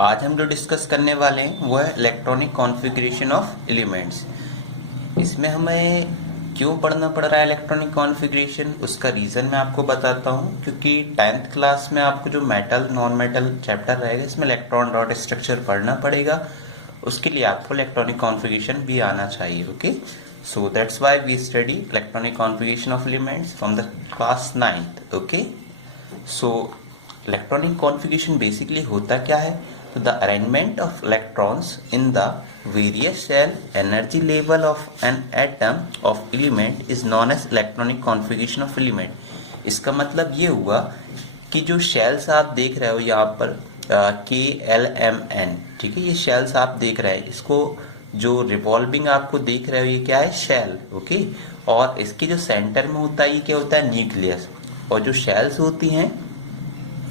आज हम जो डिस्कस करने वाले हैं वो है इलेक्ट्रॉनिक कॉन्फ़िगरेशन ऑफ एलिमेंट्स। इसमें हमें क्यों पढ़ना पड़ रहा है इलेक्ट्रॉनिक कॉन्फ़िगरेशन, उसका रीज़न मैं आपको बताता हूँ। क्योंकि 10th क्लास में आपको जो मेटल नॉन मेटल चैप्टर रहेगा इसमें इलेक्ट्रॉन डॉट स्ट्रक्चर पढ़ना पड़ेगा, उसके लिए आपको इलेक्ट्रॉनिक कॉन्फ़िगरेशन भी आना चाहिए। Okay, so that's why we study electronic configuration of elements from the class 9th। Okay, so electronic configuration basically होता क्या है? तो the arrangement of electrons in the various shell energy level of an atom of element is known as electronic configuration of element। इसका मतलब ये हुआ कि जो शेल्स आप देख रहे हो यहाँ पर KLMN, ठीक है, ये शेल्स आप देख रहे हैं, इसको जो रिवॉल्विंग आपको देख रहे हो ये क्या है? शेल। ओके, और इसके जो सेंटर में होता है ये क्या होता है? न्यूक्लियस। और जो शेल्स होती हैं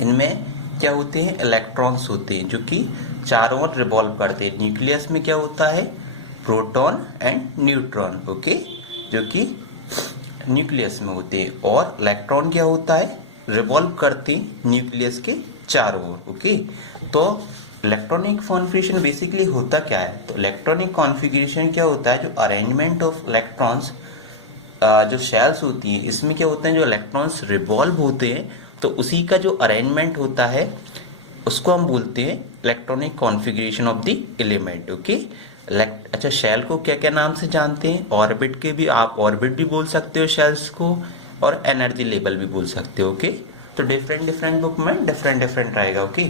इनमें क्या होते हैं? इलेक्ट्रॉन्स होते हैं जो कि चारों ओर रिवॉल्व करते हैं। न्यूक्लियस में क्या होता है? प्रोटॉन एंड न्यूट्रॉन, ओके, जो कि न्यूक्लियस में होते हैं। और इलेक्ट्रॉन क्या होता है? रिवॉल्व करते हैं न्यूक्लियस के चारों ओर। ओके, तो इलेक्ट्रॉनिक कॉन्फ़िगरेशन बेसिकली होता क्या है? तो इलेक्ट्रॉनिक कॉन्फ़िगरेशन क्या होता है? जो अरेंजमेंट ऑफ इलेक्ट्रॉन्स, जो शेल्स होती हैं इसमें क्या होते हैं? जो इलेक्ट्रॉन्स रिवॉल्व होते हैं तो उसी का जो अरेंजमेंट होता है उसको हम बोलते हैं electronic configuration of the element. Okay, अच्छा, शेल को क्या क्या नाम से जानते हैं? ऑर्बिट के भी, आप ऑर्बिट भी बोल सकते हो शेल्स को, और एनर्जी लेवल भी बोल सकते हो। ओके, तो डिफरेंट बुक में डिफरेंट रहेगा। ओके,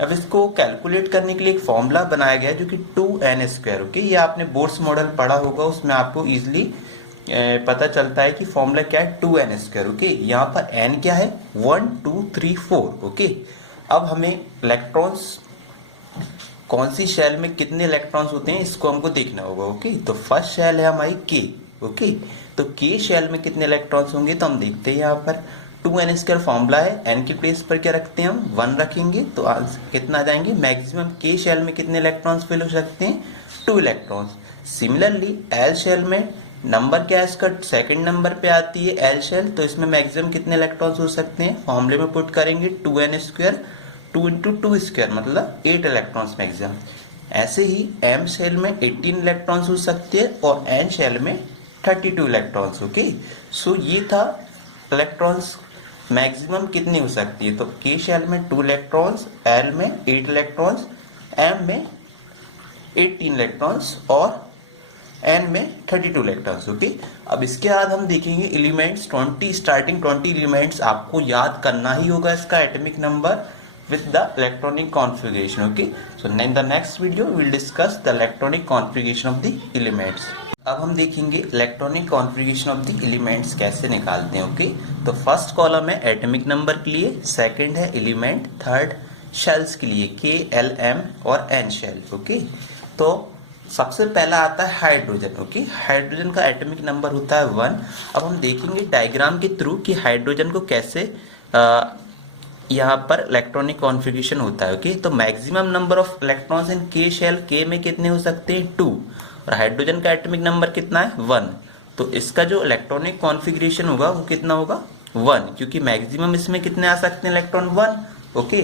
अब इसको कैलकुलेट करने के लिए एक फॉर्मूला बनाया गया जो कि 2n²। ओके, ये आपने बोर्ड्स मॉडल पढ़ा होगा, उसमें आपको इजिली पता चलता है कि फॉर्मूला क्या है? 2n²। ओके, यहाँ पर n क्या है? 1 2 3 4। ओके, अब हमें इलेक्ट्रॉन्स कौन सी शेल में कितने इलेक्ट्रॉन्स होते हैं इसको हमको देखना होगा। ओके, तो फर्स्ट शेल है हमारी K। ओके, तो K शेल में कितने इलेक्ट्रॉन्स होंगे तो हम देखते हैं। यहाँ पर 2n² फॉर्मूला है, n की प्लेस पर क्या रखते हैं? हम 1 रखेंगे, तो आंसर कितना आ जाएंगे? मैक्सिमम K शेल में कितने इलेक्ट्रॉन्स फिल हो सकते हैं? 2 इलेक्ट्रॉन्स। सिमिलरली L शेल में नंबर क्या है इसका? सेकंड नंबर पे आती है L शेल, तो इसमें मैक्सिमम कितने इलेक्ट्रॉन्स हो सकते हैं? फॉर्मूले में पुट करेंगे 2n², 2 × 2² मतलब 8 इलेक्ट्रॉन्स मैक्सिमम। ऐसे ही M शेल में 18 इलेक्ट्रॉन्स हो सकते हैं और N शेल में 32 इलेक्ट्रॉन्स। ओके, सो ये था इलेक्ट्रॉन्स मैक्सिमम कितनी हो सकती है। तो K शेल में 2 इलेक्ट्रॉन्स, L में 8 इलेक्ट्रॉन्स, M में 18 इलेक्ट्रॉन्स और N में 32 इलेक्ट्रॉन्स। ओके, अब इसके बाद हम देखेंगे एलिमेंट्स 20, स्टार्टिंग 20 एलिमेंट्स आपको याद करना ही होगा इसका atomic number with the electronic configuration। okay, so in the next video we will discuss the electronic configuration of the elements। अब हम देखेंगे electronic configuration of the elements कैसे निकालते हैं। ओके, तो फर्स्ट कॉलम है एटॉमिक नंबर के लिए, सेकंड है एलिमेंट, थर्ड शेल्स के लिए K L M और N शेल। ओके, तो सबसे पहला आता है हाइड्रोजन। ओके, हाइड्रोजन का एटॉमिक नंबर होता है 1। अब हम देखेंगे डायग्राम के थ्रू कि हाइड्रोजन को कैसे यहाँ पर इलेक्ट्रॉनिक कॉन्फ़िगरेशन होता है। ओके, तो maximum number of electrons in K shell, K में कितने हो सकते हैं? 2, और हाइड्रोजन का एटॉमिक नंबर कितना है? 1। तो इसका जो इलेक्ट्रॉनिक कॉन्फ़िगरेशन होगा वो कितना होगा? 1, क्योंकि मैक्सिमम इसमें कितने आ सकते हैं इलेक्ट्रॉन? 1। ओके,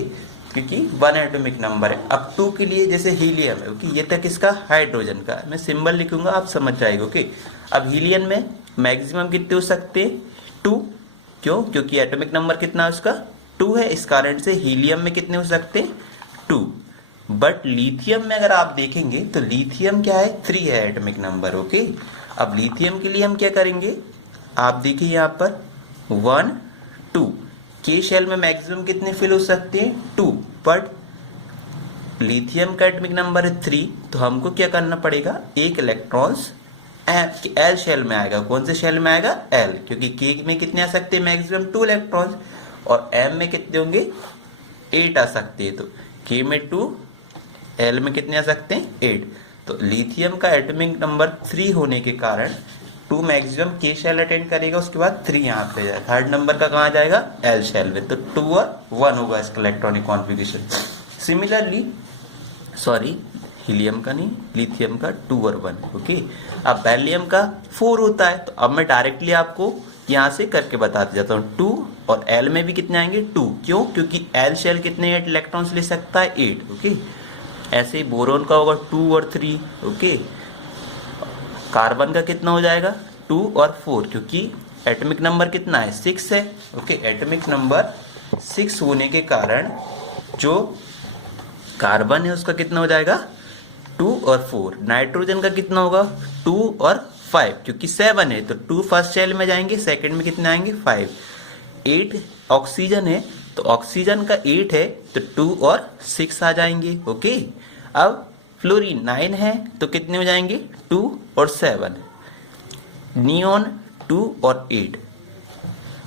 क्योंकि 1 एटॉमिक नंबर है। अब 2 के लिए जैसे हीलियम है, ओके, ये तक इसका हाइड्रोजन का मैं सिंबल लिखूंगा, आप समझ जाएगा। ओके, अब हीलियम में मैक्सिमम कितने हो सकते हैं? 2। क्यों? क्योंकि एटॉमिक नंबर कितना है उसका? 2 है, इस कारण से हीलियम में कितने हो सकते हैं? 2। बट लिथियम में अगर आप देखेंगे तो लिथियम क्या है? 3 है एटॉमिक नंबर। ओके, अब लिथियम के लिए हम क्या करेंगे? आप देखिए यहाँ पर 1 2, K शेल में मैक्सिमम कितने फिल हो सकते हैं? 2, बट लिथियम का एटॉमिक नंबर है 3, तो हमको क्या करना पड़ेगा? एक इलेक्ट्रॉन्स L शेल में आएगा। कौन से शेल में आएगा? L, क्योंकि K में कितने आ सकते हैं? मैक्सिमम 2 इलेक्ट्रॉन्स, और M में कितने होंगे? 8 आ सकते हैं। तो K में 2, L में कितने आ सकते हैं? 8। तो लिथियम का एटॉमिक नंबर 3 होने के कारण 2 मैक्सिमम K शेल अटेंड करेगा, उसके बाद 3 यहाँ पे जाएगा। थर्ड नंबर का कहाँ जाएगा? L शेल में। तो 2 और 1 होगा इसका electronic configuration. Similarly, sorry, helium का नहीं, लिथियम का 2 और 1। ओके, अब बेरिलियम का 4 होता है, तो अब मैं डायरेक्टली आपको यहाँ से करके बताते जाता हूँ। 2 और L में भी कितने आएंगे? 2। क्यों? क्योंकि L शेल कितने 8 इलेक्ट्रॉन्स ले सकता है? 8। ओके, ऐसे ही बोरोन का होगा 2 और 3, ओके। कार्बन का कितना हो जाएगा 2 और 4, क्योंकि एटॉमिक नंबर कितना है 6 है, ओके। एटॉमिक नंबर 6 होने के कारण जो कार्बन है उसका कितना हो जाएगा 2 और 4। नाइट्रोजन का कितना होगा 2 और 5, क्योंकि 7 है तो 2 फर्स्ट शेल में जाएंगे, सेकंड में कितने आएंगे 5। 8 ऑक्सीजन है तो ऑक्सीजन का 8 है तो 2 और 6 आ जाएंगे, ओके। अब फ्लोरीन 9 है तो कितने हो जाएंगे 2 और 7। नियोन 2 और 8।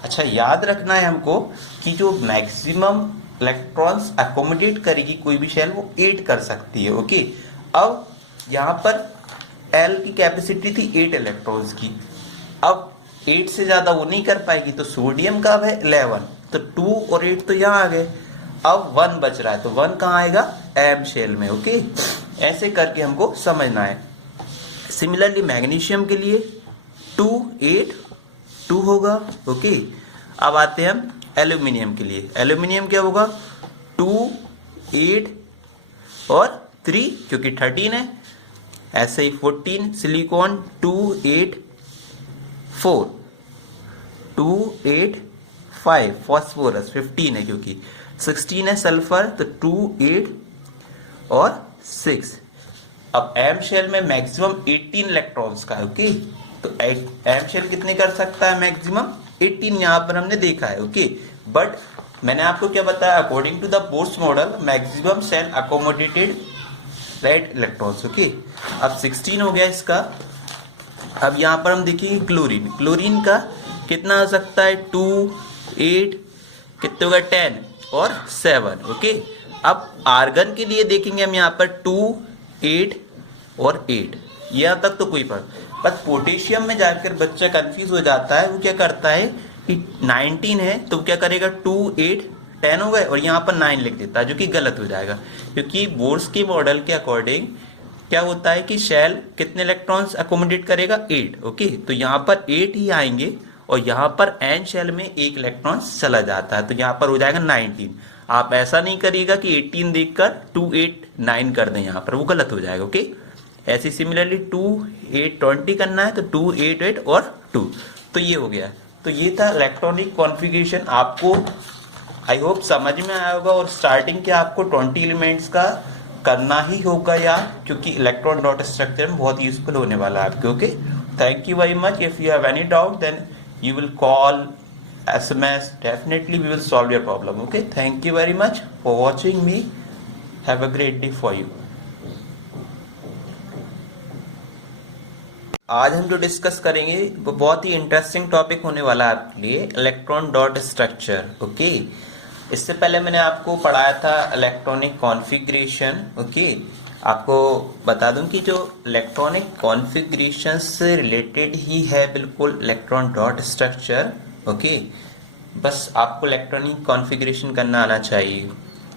अच्छा, याद रखना है हमको कि जो मैक्सिमम इलेक्ट्रॉन्स अकोमोडेट करेगी कोई भी शेल वो 8 कर सकती है, ओके। अब यहाँ पर L की कैपेसिटी थी 8 इलेक्ट्रॉन्स की, अब 8 से ज्यादा वो नहीं कर पाएगी, तो सोडियम का है 11, तो 2 और 8 तो यहाँ आ गए। अब 1 बच रहा है तो 1 कहाँ आएगा M शेल में, ओके। ऐसे करके हमको समझना है। सिमिलरली मैग्नीशियम के लिए 2 8 2 होगा, ओके। अब आते हैं हम एल्यूमिनियम के लिए। एल्यूमिनियम क्या होगा 2 8 और 3, क्योंकि 13 है। ऐसे ही 14 सिलिकॉन 2 8 4 2 8 5। फॉस्फोरस 15 है क्योंकि 16 है। सल्फर तो 2 8 और 6। अब एम शेल में मैक्सिमम 18 इलेक्ट्रॉन्स का है, ओके। तो एम शेल कितने कर सकता है मैक्सिमम 18, यहां पर हमने देखा है, ओके। बट मैंने आपको क्या बताया, according to the Bohr's model maximum shell accommodated right electrons, okay. अब 16 हो गया इसका। अब यहां पर हम देखेंगे क्लोरीन। क्लोरीन का कितना हो सकता है 2 8 कितने होगा 10 और 7, ओके। अब आर्गन के लिए देखेंगे हम यहाँ पर 2 8 और 8, यहाँ तक तो कोई बस पोटेशियम में जाकर बच्चा कंफ्यूज हो जाता है। वो क्या करता है कि 19 है तो क्या करेगा 2 8 10 हो गए और यहाँ पर 9 लिख देता है, जो कि गलत हो जाएगा, क्योंकि बोर्स के मॉडल के अकॉर्डिंग क्या होता है कि शेल कितने इलेक्ट्रॉन्स अकोमोडेट करेगा 8, ओके। तो यहाँ पर 8 ही आएंगे और यहाँ पर एन शेल में 1 इलेक्ट्रॉन चला जाता है, तो यहाँ पर हो जाएगा 19। आप ऐसा नहीं करिएगा कि 18 देखकर 2 8 9 कर दें, यहाँ पर वो गलत हो जाएगा, ओके। ऐसे सिमिलरली 2 8 20 करना है तो 2 8 8 और 2, तो ये हो गया। तो ये था इलेक्ट्रॉनिक कॉन्फ़िगरेशन। आपको आई होप समझ में आया होगा। और स्टार्टिंग के आपको 20 एलिमेंट्स का करना ही होगा यार, क्योंकि इलेक्ट्रॉन डॉट स्ट्रक्चर में बहुत यूजफुल होने वाला है आपके, okay. Thank you very much. If you have any doubt then you will call, SMS, definitely we will solve your problem, okay. Thank you very much for watching me. Have a great day for you. आज हम जो discuss करेंगे वो बहुत ही interesting topic होने वाला है आपके लिए, इलेक्ट्रॉन डॉट स्ट्रक्चर, ओके। इससे पहले मैंने आपको पढ़ाया था इलेक्ट्रॉनिक कॉन्फ़िगरेशन, ओके। आपको बता दूं कि जो इलेक्ट्रॉनिक कॉन्फ़िगरेशन से रिलेटेड ही है बिल्कुल इलेक्ट्रॉन डॉट स्ट्रक्चर, ओके। बस आपको इलेक्ट्रॉनिक कॉन्फ़िगरेशन करना आना चाहिए।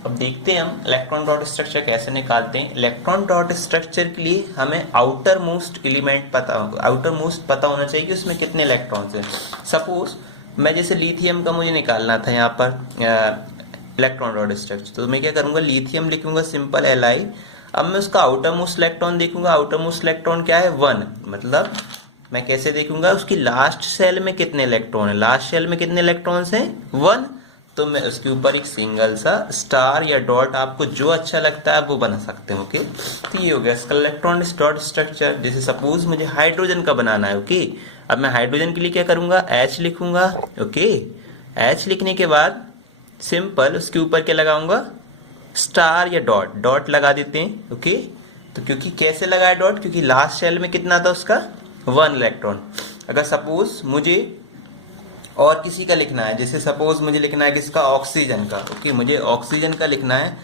अब देखते हैं हम इलेक्ट्रॉन डॉट स्ट्रक्चर कैसे निकालते हैं। इलेक्ट्रॉन डॉट स्ट्रक्चर के लिए हमें outer most element outer most पता होना चाहिए कि उसमें कितने इलेक्ट्रॉन्स हैं। सपोज मैं जैसे लिथियम का मुझे निकालना था यहाँ पर इलेक्ट्रॉन डॉट स्ट्रक्चर, तो मैं क्या करूंगा लिथियम लिखूंगा सिंपल Li। अब मैं उसका आउटर मोस्ट इलेक्ट्रॉन देखूंगा। आउटर मोस्ट इलेक्ट्रॉन क्या है 1, मतलब मैं कैसे देखूंगा उसकी लास्ट शेल में कितने इलेक्ट्रॉन है। लास्ट शेल में कितने इलेक्ट्रॉन्स हैं 1, तो मैं उसके ऊपर एक सिंगल सा स्टार या डॉट, आपको जो अच्छा लगता है आप वो बना सकते हैं, ओके। तो ये हो गया इसका इलेक्ट्रॉन डॉट स्ट्रक्चर। जैसे सपोज मुझे हाइड्रोजन का बनाना है, ओके। अब मैं हाइड्रोजन के लिए क्या करूंगा H लिखूंगा, ओके। H लिखने के बाद सिंपल उसके ऊपर क्या लगाऊंगा स्टार या डॉट लगा देते हैं, ओके। तो क्योंकि कैसे लगाया डॉट, क्योंकि लास्ट शेल में कितना था उसका 1 इलेक्ट्रॉन। अगर सपोज मुझे और किसी का लिखना है, जैसे सपोज मुझे लिखना है किसका ऑक्सीजन का, ओके। मुझे ऑक्सीजन का लिखना है।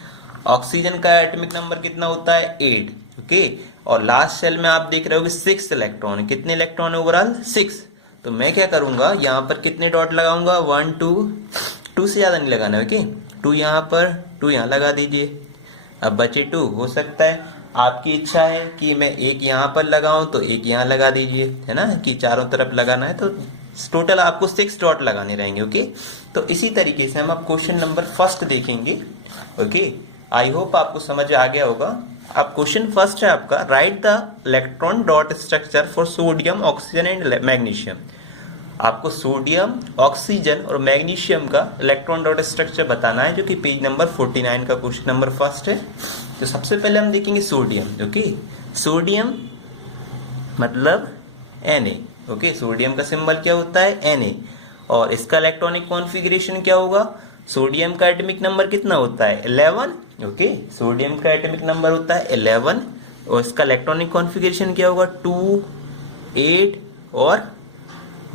ऑक्सीजन का एटॉमिक नंबर कितना होता है 8, ओके। और लास्ट शेल में आप देख रहे हो कि 6 इलेक्ट्रॉन, कितने इलेक्ट्रॉन है ओवरऑल 6। तो मैं क्या करूंगा यहाँ पर कितने डॉट लगाऊंगा 1 2 से ज्यादा नहीं लगाना, ओके। 2 यहाँ पर 2 यहाँ लगा दीजिए। अब बचे 2, हो सकता है आपकी इच्छा है कि मैं एक यहाँ पर लगाऊं तो एक यहाँ लगा दीजिए, है ना, कि चारों तरफ लगाना है। तो टोटल आपको 6 डॉट लगाने रहेंगे, ओके। तो इसी तरीके से हम अब क्वेश्चन नंबर 1 देखेंगे, ओके। आई होप आपको समझ आ गया होगा। अब क्वेश्चन फर्स्ट है आपका, right the electron dot structure for sodium, oxygen and magnesium. आपको सोडियम, ऑक्सीजन और मैग्नीशियम का इलेक्ट्रॉन डॉट स्ट्रक्चर बताना है, जो कि पेज नंबर 49 का क्वेश्चन नंबर फर्स्ट है। तो सबसे पहले हम देखेंगे सोडियम। ओके, सोडियम मतलब Na। ओके, सोडियम का सिंबल क्या होता है? Na। और इसका इलेक्ट्रॉनिक कॉन्फ़िगरेशन क्या होगा? सोडियम का एटॉमिक नंबर कितना होता है? 11। ओके, सोडियम का एटॉमिक नंबर होता है 11 और इसका इलेक्ट्रॉनिक कॉन्फ़िगरेशन क्या होगा? 2, 8 और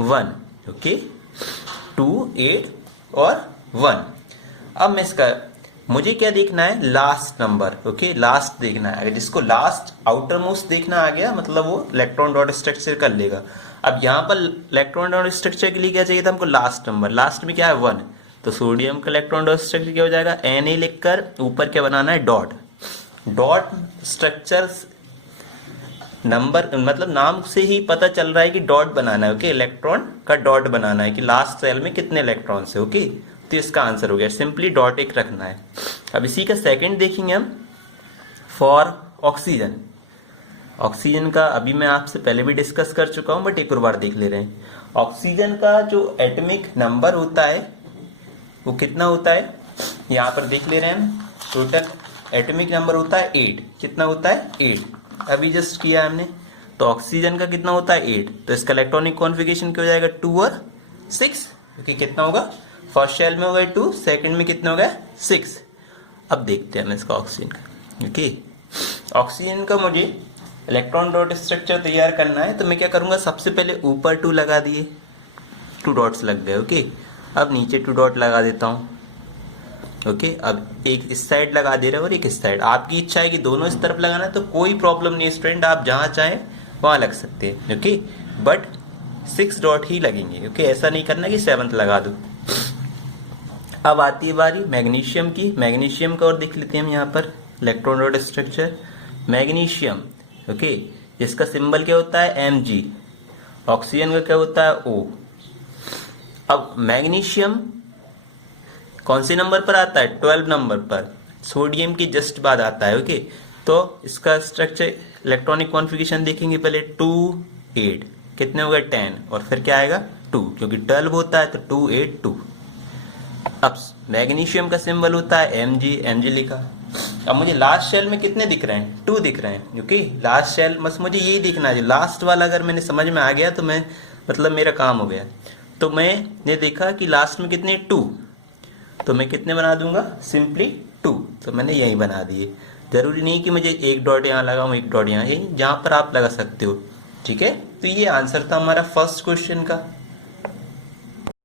1। ओके, 2, 8 और 1। अब मैं इसका, मुझे क्या देखना है? Last number. ओके, लास्ट देखना है। अगर जिसको लास्ट आउटर मोस्ट देखना आ गया मतलब वो इलेक्ट्रॉन डॉट स्ट्रक्चर कर लेगा। अब यहाँ पर इलेक्ट्रॉन डॉट स्ट्रक्चर के लिए क्या चाहिए था हमको? Last number. लास्ट में क्या है? 1। तो सोडियम का इलेक्ट्रॉन डॉट स्ट्रक्चर क्या हो जाएगा? Na लिखकर ऊपर क्या बनाना है? डॉट। डॉट स्ट्रक्चर नंबर मतलब नाम से ही पता चल रहा है कि डॉट बनाना है। ओके, इलेक्ट्रॉन का डॉट बनाना है कि लास्ट सेल में कितने इलेक्ट्रॉन्स है। ओके, तो इसका आंसर हो गया, सिंपली डॉट एक रखना है। अब इसी का सेकंड देखेंगे हम, फॉर ऑक्सीजन। ऑक्सीजन का अभी मैं आपसे पहले भी डिस्कस कर चुका हूं, बट एक और बार देख ले रहे हैं। ऑक्सीजन का जो एटॉमिक नंबर होता है वो कितना होता है? यहां पर देख ले रहे हैं हम। टोटल एटॉमिक नंबर होता है 8। कितना होता है? 8। अभी जस्ट किया हमने। तो ऑक्सीजन का कितना होता है? 8। तो इसका इलेक्ट्रॉनिक कॉन्फ़िगरेशन क्या हो जाएगा? 2 और 6। ओके, कितना होगा? फर्स्ट शेल में हो गया 2, सेकंड में कितना हो गया? 6। अब देखते हैं हम इसका ऑक्सीजन का। ओके, ऑक्सीजन का मुझे इलेक्ट्रॉन डॉट स्ट्रक्चर तैयार करना है, तो मैं क्या करूंगा? सबसे पहले ऊपर 2 लगा दिए, 2 डॉट्स लग गए। ओके, अब नीचे 2 डॉट लगा देता हूं। ओके, अब एक इस साइड लगा दे रहे हैं और एक इस साइड। आपकी इच्छा है कि दोनों इस तरफ लगाना है तो कोई प्रॉब्लम नहीं स्टूडेंट, आप जहां चाहें वहां लग सकते हैं। ओके, बट 6 डॉट ही लगेंगे। ओके, ऐसा नहीं करना कि 7th लगा दो। अब आती है बारी मैग्नीशियम की। मैग्नीशियम का और देख लेते हैं हम यहाँ पर electron dot structure. Magnesium, okay, जिसका सिंबल क्या होता है? Mg। ऑक्सीजन का क्या होता है? O। अब मैग्नीशियम कौन से नंबर पर आता है? 12 नंबर पर, सोडियम की जस्ट बाद आता है। ओके, तो इसका स्ट्रक्चर इलेक्ट्रॉनिक कॉन्फ़िगरेशन देखेंगे पहले। 2, 8, कितने हो गए? 10 और फिर क्या आएगा? 2, क्योंकि 12 होता है तो 2, 8, 2। अब मैग्नीशियम का सिंबल होता है Mg लिखा। अब मुझे लास्ट शेल में कितने दिख रहे हैं? 2 दिख रहे हैं। ओके, लास्ट शेल बस मुझे यही दिखना है। लास्ट वाला अगर मैंने समझ में आ गया तो मैं मतलब मेरा काम हो गया। तो मैंने देखा कि लास्ट में कितने? 2। तो मैं कितने बना दूंगा? सिंपली 2। तो मैंने यही बना दिए। जरूरी नहीं कि मुझे एक डॉट यहाँ लगाऊं, एक डॉट यहाँ, यही जहां पर आप लगा सकते हो। ठीक है, तो ये आंसर था हमारा फर्स्ट क्वेश्चन का।